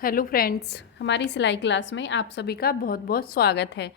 Hello friends, हमारी सिलाई class में आप सभी का बहुत बहुत स्वागत है।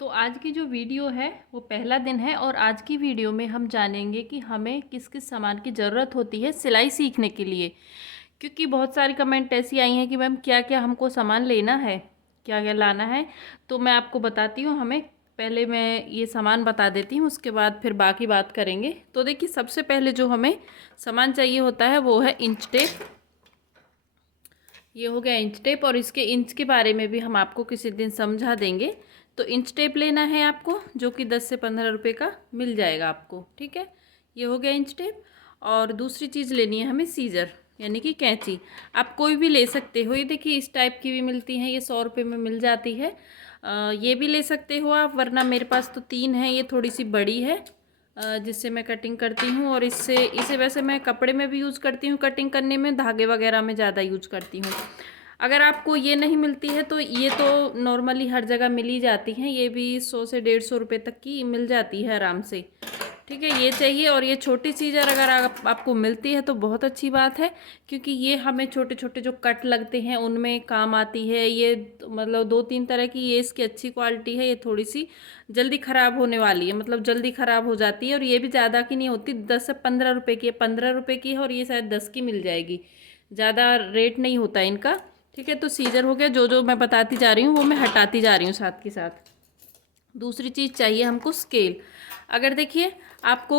तो आज की जो वीडियो है वो पहला दिन है और आज की वीडियो में हम जानेंगे कि हमें किस किस सामान की ज़रूरत होती है सिलाई सीखने के लिए। क्योंकि बहुत सारी कमेंट ऐसी आई हैं कि मैम क्या क्या हमको सामान लेना है, क्या क्या लाना है। तो मैं आपको बताती हूँ। हमें पहले मैं ये सामान बता देती हूँ, उसके बाद फिर बाकी बात करेंगे। तो देखिए, सबसे पहले जो हमें सामान चाहिए होता है वो है इंच टेप। ये हो गया इंच टेप, और इसके इंच के बारे में भी हम आपको किसी दिन समझा देंगे। तो इंच टेप लेना है आपको, जो कि 10 से 15 रुपए का मिल जाएगा आपको। ठीक है, ये हो गया इंच टेप। और दूसरी चीज़ लेनी है हमें सीजर, यानी कि कैंची। आप कोई भी ले सकते हो। ये देखिए, इस टाइप की भी मिलती हैं, ये 100 रुपये में मिल जाती है। ये भी ले सकते हो आप, वरना मेरे पास तो 3 है। ये थोड़ी सी बड़ी है, जिससे मैं कटिंग करती हूँ। और इसे वैसे मैं कपड़े में भी यूज़ करती हूँ, कटिंग करने में, धागे वगैरह में ज़्यादा यूज़ करती हूँ। अगर आपको ये नहीं मिलती है तो ये तो नॉर्मली हर जगह मिल ही जाती हैं। ये भी 100 से 150 रुपये तक की मिल जाती है आराम से। ठीक है, ये चाहिए। और ये छोटी सीजर अगर आपको मिलती है तो बहुत अच्छी बात है, क्योंकि ये हमें छोटे छोटे जो कट लगते हैं उनमें काम आती है। ये मतलब 2-3 तरह की ये इसकी अच्छी क्वालिटी है। ये थोड़ी सी जल्दी ख़राब होने वाली है, मतलब जल्दी ख़राब हो जाती है। और ये भी ज़्यादा की नहीं होती, 10 से 15 रुपये की है। 15 रुपये की है और ये शायद 10 की मिल जाएगी। ज़्यादा रेट नहीं होता इनका। ठीक है, तो सीजर हो गया। जो जो मैं बताती जा रही हूँ वो मैं हटाती जा रही हूँ साथ के साथ। दूसरी चीज़ चाहिए हमको स्केल। अगर देखिए आपको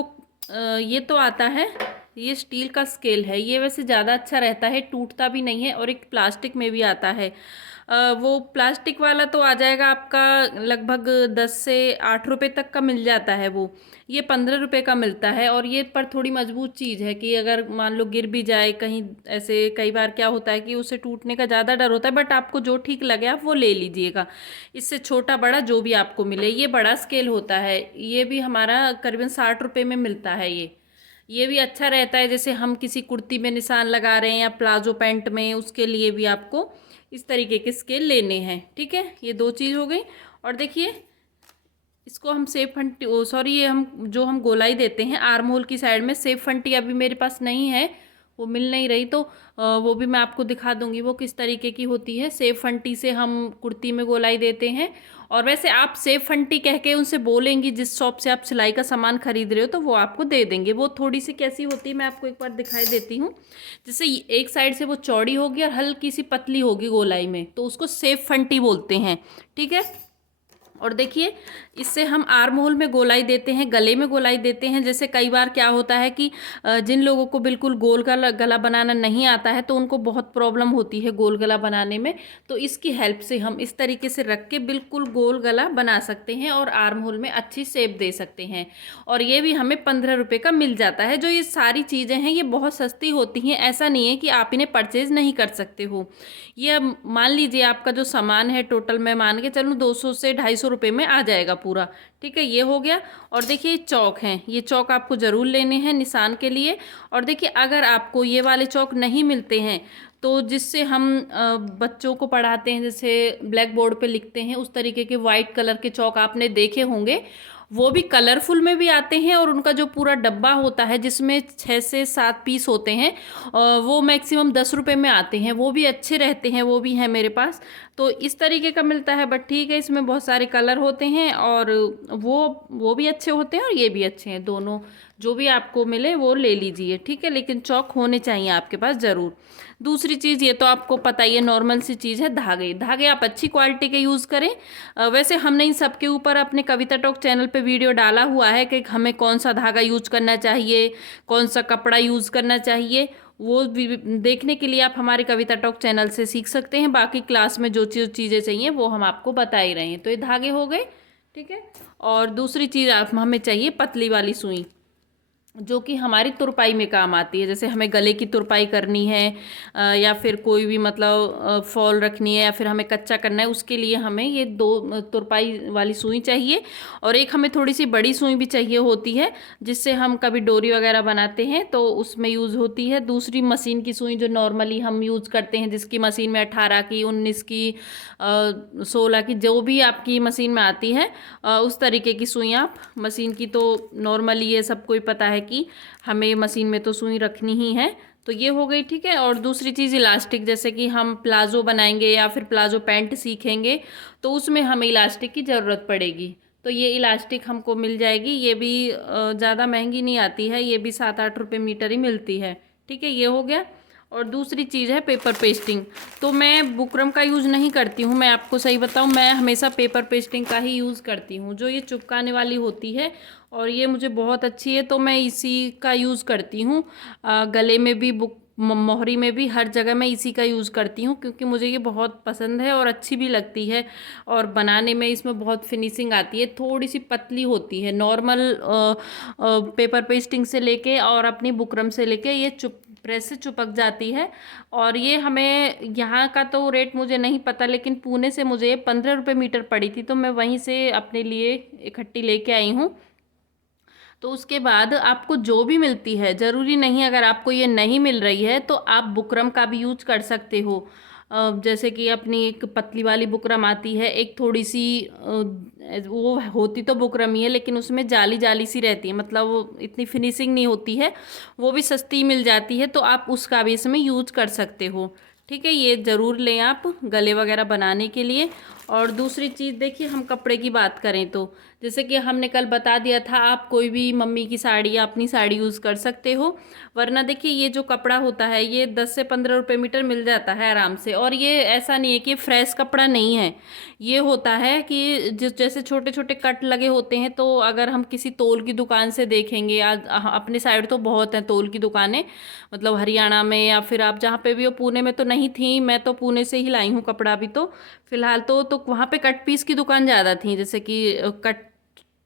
ये तो आता है, ये स्टील का स्केल है। ये वैसे ज़्यादा अच्छा रहता है, टूटता भी नहीं है। और एक प्लास्टिक में भी आता है। वो प्लास्टिक वाला तो आ जाएगा आपका लगभग 10 से 8 रुपए तक का मिल जाता है वो। ये 15 रुपए का मिलता है। और ये पर थोड़ी मजबूत चीज़ है कि अगर मान लो गिर भी जाए कहीं, ऐसे कई बार क्या होता है कि उसे टूटने का ज़्यादा डर होता है। बट आपको जो ठीक लगे आप वो ले लीजिएगा। इससे छोटा बड़ा जो भी आपको मिले। ये बड़ा स्केल होता है, ये भी हमारा करीबन 60 रुपये में मिलता है। ये भी अच्छा रहता है, जैसे हम किसी कुर्ती में निशान लगा रहे हैं या प्लाजो पैंट में, उसके लिए भी आपको इस तरीके के स्केल लेने हैं। ठीक है, ये 2 चीज़ हो गई। और देखिए, इसको हम सेब फंटी, ओ सॉरी, ये हम गोलाई देते हैं आर्म होल की साइड में। सेब फंटी अभी मेरे पास नहीं है, वो मिल नहीं रही। तो वो भी मैं आपको दिखा दूंगी वो किस तरीके की होती है। सेब फंटी से हम कुर्ती में गोलाई देते हैं। और वैसे आप सेब फंटी कह के उनसे बोलेंगी, जिस शॉप से आप सिलाई का सामान खरीद रहे हो, तो वो आपको दे देंगे। वो थोड़ी सी कैसी होती है मैं आपको एक बार दिखाई देती हूँ। जैसे एक साइड से वो चौड़ी होगी और हल्की सी पतली होगी गोलाई में, तो उसको सेब फंटी बोलते हैं। ठीक है। और देखिए, इससे हम आर्म होल में गोलाई देते हैं, गले में गोलाई देते हैं। जैसे कई बार क्या होता है कि जिन लोगों को बिल्कुल गोल गला गला बनाना नहीं आता है, तो उनको बहुत प्रॉब्लम होती है गोल गला बनाने में। तो इसकी हेल्प से हम इस तरीके से रख के बिल्कुल गोल गला बना सकते हैं और आर्म होल में अच्छी शेप दे सकते हैं। और ये भी हमें 15 रुपये का मिल जाता है। जो ये सारी चीज़ें हैं ये बहुत सस्ती होती हैं, ऐसा नहीं है कि आप इन्हें परचेज नहीं कर सकते हो। ये अब मान लीजिए आपका जो सामान है टोटल, मैं मान के चलूँ 200 से 250 रुपये में आ जाएगा पूरा। ठीक है, ये हो गया। और देखिए चौक हैं, ये चौक आपको ज़रूर लेने हैं निशान के लिए। और देखिए, अगर आपको ये वाले चौक नहीं मिलते हैं, तो जिससे हम बच्चों को पढ़ाते हैं, जैसे ब्लैक बोर्ड पे लिखते हैं, उस तरीके के वाइट कलर के चौक आपने देखे होंगे। वो भी कलरफुल में भी आते हैं, और उनका जो पूरा डब्बा होता है जिसमें 6 से 7 पीस होते हैं, वो मैक्सिमम 10 रुपये में आते हैं। वो भी अच्छे रहते हैं, वो भी हैं मेरे पास। तो इस तरीके का मिलता है। बट ठीक है, इसमें बहुत सारे कलर होते हैं, और वो भी अच्छे होते हैं और ये भी अच्छे हैं। दोनों जो भी आपको मिले वो ले लीजिए। ठीक है, लेकिन चौक होने चाहिए आपके पास ज़रूर। दूसरी चीज़, ये तो आपको पता ही है, नॉर्मल सी चीज़ है, धागे। धागे आप अच्छी क्वालिटी के यूज़ करें। वैसे हमने इन सबके ऊपर अपने कविता टॉक चैनल पे वीडियो डाला हुआ है कि हमें कौन सा धागा यूज़ करना चाहिए, कौन सा कपड़ा यूज़ करना चाहिए। वो भी देखने के लिए आप हमारे कविता टॉक चैनल से सीख सकते हैं। बाकी क्लास में जो चीज़ें चाहिए वो हम आपको बता ही रहे हैं। तो ये धागे हो गए। ठीक है। और दूसरी चीज़ आप हमें चाहिए पतली वाली सुई, जो कि हमारी तुरपाई में काम आती है। जैसे हमें गले की तुरपाई करनी है, या फिर कोई भी मतलब फॉल रखनी है, या फिर हमें कच्चा करना है, उसके लिए हमें ये 2 तुरपाई वाली सुई चाहिए। और एक हमें थोड़ी सी बड़ी सुई भी चाहिए होती है, जिससे हम कभी डोरी वगैरह बनाते हैं तो उसमें यूज़ होती है। दूसरी मशीन की सुई जो नॉर्मली हम यूज़ करते हैं, जिसकी मशीन में 18 की, 19 की, 16 की, जो भी आपकी मशीन में आती है, उस तरीके की सुई आप मशीन की। तो नॉर्मली ये सबको ही पता है कि हमें मशीन में तो सुई रखनी ही है। तो ये हो गई, ठीक है। और दूसरी चीज़ इलास्टिक, जैसे कि हम प्लाजो बनाएंगे या फिर प्लाजो पैंट सीखेंगे तो उसमें हमें इलास्टिक की ज़रूरत पड़ेगी। तो ये इलास्टिक हमको मिल जाएगी, ये भी ज़्यादा महंगी नहीं आती है, ये भी 7-8 रुपये मीटर ही मिलती है, ठीक है। ये हो गया। और दूसरी चीज़ है पेपर पेस्टिंग। तो मैं बुकरम का यूज़ नहीं करती हूँ, मैं आपको सही बताऊँ, मैं हमेशा पेपर पेस्टिंग का ही यूज़ करती हूँ, जो ये चिपकाने वाली होती है और ये मुझे बहुत अच्छी है, तो मैं इसी का यूज़ करती हूँ। गले में भी, मोहरी में भी, हर जगह मैं इसी का यूज़ करती हूँ क्योंकि मुझे ये बहुत पसंद है और अच्छी भी लगती है। और बनाने में इसमें बहुत फिनिशिंग आती है, थोड़ी सी पतली होती है नॉर्मल पेपर पेस्टिंग से लेके और अपनी बुकरम से लेके, ये प्रेस से चिपक जाती है। और ये हमें यहाँ का तो रेट मुझे नहीं पता, लेकिन पुणे से मुझे 15 रुपये मीटर पड़ी थी, तो मैं वहीं से अपने लिए इकट्ठी लेके आई हूँ। तो उसके बाद आपको जो भी मिलती है, ज़रूरी नहीं अगर आपको ये नहीं मिल रही है तो आप बुकरम का भी यूज कर सकते हो। जैसे कि अपनी एक पतली वाली बुकरम आती है, एक थोड़ी सी वो होती तो बुकरम ही है लेकिन उसमें जाली जाली सी रहती है, मतलब वो इतनी फिनिशिंग नहीं होती है, वो भी सस्ती मिल जाती है, तो आप उसका भी इसमें यूज कर सकते हो, ठीक है। ये ज़रूर लें आप गले वगैरह बनाने के लिए। और दूसरी चीज़ देखिए, हम कपड़े की बात करें तो जैसे कि हमने कल बता दिया था, आप कोई भी मम्मी की साड़ी या अपनी साड़ी यूज़ कर सकते हो। वरना देखिए, ये जो कपड़ा होता है ये 10 से 15 रुपये मीटर मिल जाता है आराम से। और ये ऐसा नहीं है कि फ्रेश कपड़ा नहीं है, ये होता है कि जिस जैसे छोटे छोटे कट लगे होते हैं, तो अगर हम किसी तौल की दुकान से देखेंगे, आज अपने साइड तो बहुत हैं तौल की दुकानें, मतलब हरियाणा में या फिर आप जहाँ पे भी हो, पुणे में तो नहीं थी, मैं तो पुणे से ही लाई हूँ कपड़ा भी, तो फिलहाल तो वहाँ पे कट पीस की दुकान ज़्यादा थी, जैसे कि कट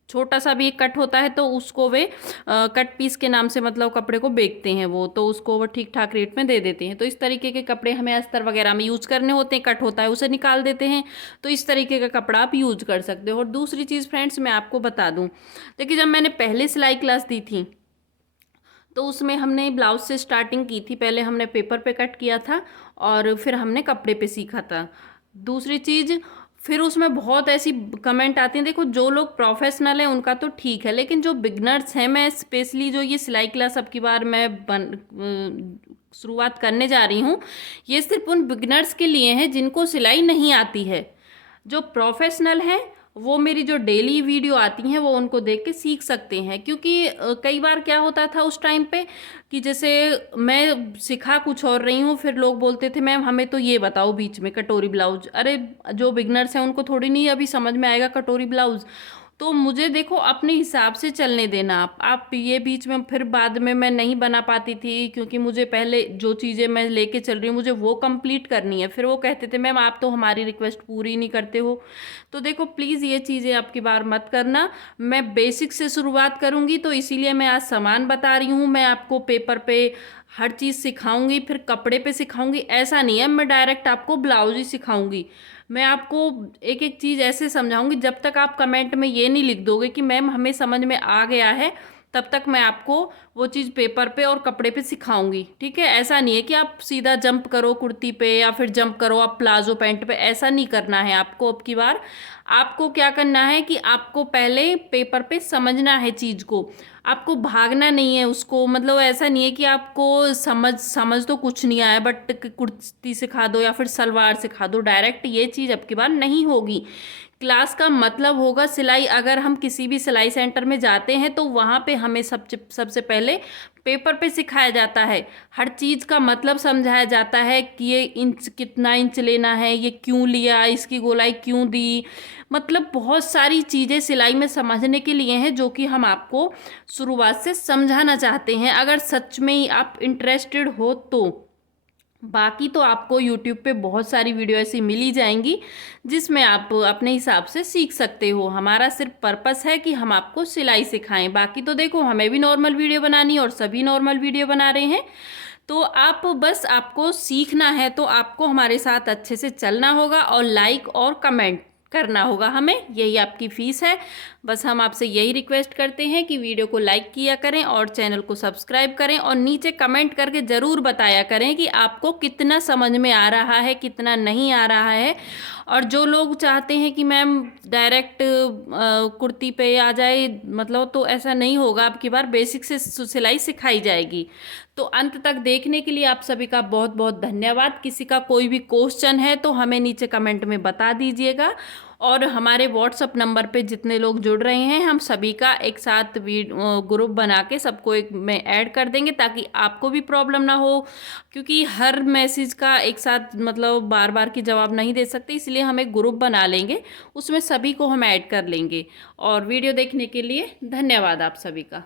छोटा सा भी एक कट होता है तो उसको वे कट पीस के नाम से मतलब कपड़े को बेचते हैं वो, तो उसको वो ठीक ठाक रेट में दे देते हैं। तो इस तरीके के कपड़े हमें अस्तर वगैरह में यूज करने होते हैं, कट होता है उसे निकाल देते हैं, तो इस तरीके का कपड़ा आप यूज कर सकते हो। और दूसरी चीज़ फ्रेंड्स मैं आपको बता दूं, देखिए जब मैंने पहले सिलाई क्लास दी थी तो उसमें हमने ब्लाउज से स्टार्टिंग की थी, पहले हमने पेपर पे कट किया था और फिर हमने कपड़े पे सीखा था। दूसरी चीज़, फिर उसमें बहुत ऐसी कमेंट आती हैं, देखो जो लोग प्रोफेशनल हैं उनका तो ठीक है, लेकिन जो बिगनर्स हैं, मैं स्पेशली जो ये सिलाई क्लास अब की बार मैं शुरुआत करने जा रही हूँ, ये सिर्फ उन बिगनर्स के लिए है जिनको सिलाई नहीं आती है। जो प्रोफेशनल हैं वो मेरी जो डेली वीडियो आती हैं वो उनको देख के सीख सकते हैं, क्योंकि कई बार क्या होता था उस टाइम पे कि जैसे मैं सिखा कुछ और रही हूँ, फिर लोग बोलते थे मैम हमें तो ये बताओ बीच में कटोरी ब्लाउज। अरे जो बिगनर्स हैं उनको थोड़ी नहीं अभी समझ में आएगा कटोरी ब्लाउज, तो मुझे देखो अपने हिसाब से चलने देना। आप ये बीच में फिर बाद में मैं नहीं बना पाती थी, क्योंकि मुझे पहले जो चीज़ें मैं लेके चल रही हूँ मुझे वो कंप्लीट करनी है, फिर वो कहते थे मैम आप तो हमारी रिक्वेस्ट पूरी नहीं करते हो। तो देखो प्लीज़ ये चीज़ें आपकी बार मत करना, मैं बेसिक से शुरुआत करूँगी, तो इसीलिए मैं आज सामान बता रही हूँ। मैं आपको पेपर पे हर चीज़ सिखाऊंगी, फिर कपड़े पे सिखाऊंगी, ऐसा नहीं है मैं डायरेक्ट आपको ब्लाउज ही सिखाऊंगी। मैं आपको एक एक चीज़ ऐसे समझाऊंगी, जब तक आप कमेंट में ये नहीं लिख दोगे कि मैम हमें समझ में आ गया है, तब तक मैं आपको वो चीज़ पेपर पे और कपड़े पे सिखाऊंगी, ठीक है। ऐसा नहीं है कि आप सीधा जंप करो कुर्ती पे या फिर जंप करो आप प्लाजो पैंट पे, ऐसा नहीं करना है आपको। अब की बार आपको क्या करना है कि आपको पहले पेपर पे समझना है चीज़ को, आपको भागना नहीं है उसको, मतलब ऐसा नहीं है कि आपको समझ तो कुछ नहीं आया बट कुर्ती सिखा दो या फिर सलवार सिखा दो, डायरेक्ट ये चीज़ अब की बार नहीं होगी। क्लास का मतलब होगा सिलाई। अगर हम किसी भी सिलाई सेंटर में जाते हैं तो वहाँ पे हमें सबसे पहले पेपर पे सिखाया जाता है, हर चीज़ का मतलब समझाया जाता है कि ये इंच कितना इंच लेना है, ये क्यों लिया, इसकी गोलाई क्यों दी, मतलब बहुत सारी चीज़ें सिलाई में समझने के लिए हैं जो कि हम आपको शुरुआत से समझाना चाहते हैं, अगर सच में ही आप इंटरेस्टेड हो तो। बाकी तो आपको YouTube पे बहुत सारी वीडियो ऐसी मिल ही जाएंगी जिसमें आप अपने हिसाब से सीख सकते हो। हमारा सिर्फ पर्पस है कि हम आपको सिलाई सिखाएं, बाकी तो देखो हमें भी नॉर्मल वीडियो बनानी है और सभी नॉर्मल वीडियो बना रहे हैं, तो आप बस आपको सीखना है, तो आपको हमारे साथ अच्छे से चलना होगा और लाइक और कमेंट करना होगा हमें, यही आपकी फ़ीस है। बस हम आपसे यही रिक्वेस्ट करते हैं कि वीडियो को लाइक किया करें और चैनल को सब्सक्राइब करें और नीचे कमेंट करके ज़रूर बताया करें कि आपको कितना समझ में आ रहा है, कितना नहीं आ रहा है। और जो लोग चाहते हैं कि मैम डायरेक्ट कुर्ती पे आ जाए, मतलब तो ऐसा नहीं होगा। अब की बार बेसिक से सिलाई सिखाई जाएगी। तो अंत तक देखने के लिए आप सभी का बहुत बहुत धन्यवाद। किसी का कोई भी क्वेश्चन है तो हमें नीचे कमेंट में बता दीजिएगा। और हमारे व्हाट्सअप नंबर पे जितने लोग जुड़ रहे हैं, हम सभी का एक साथ ग्रुप बना के सबको एक में ऐड कर देंगे, ताकि आपको भी प्रॉब्लम ना हो। क्योंकि हर मैसेज का एक साथ मतलब बार बार की जवाब नहीं दे सकते, इसलिए हम एक ग्रुप बना लेंगे, उसमें सभी को हम ऐड कर लेंगे। और वीडियो देखने के लिए धन्यवाद आप सभी का।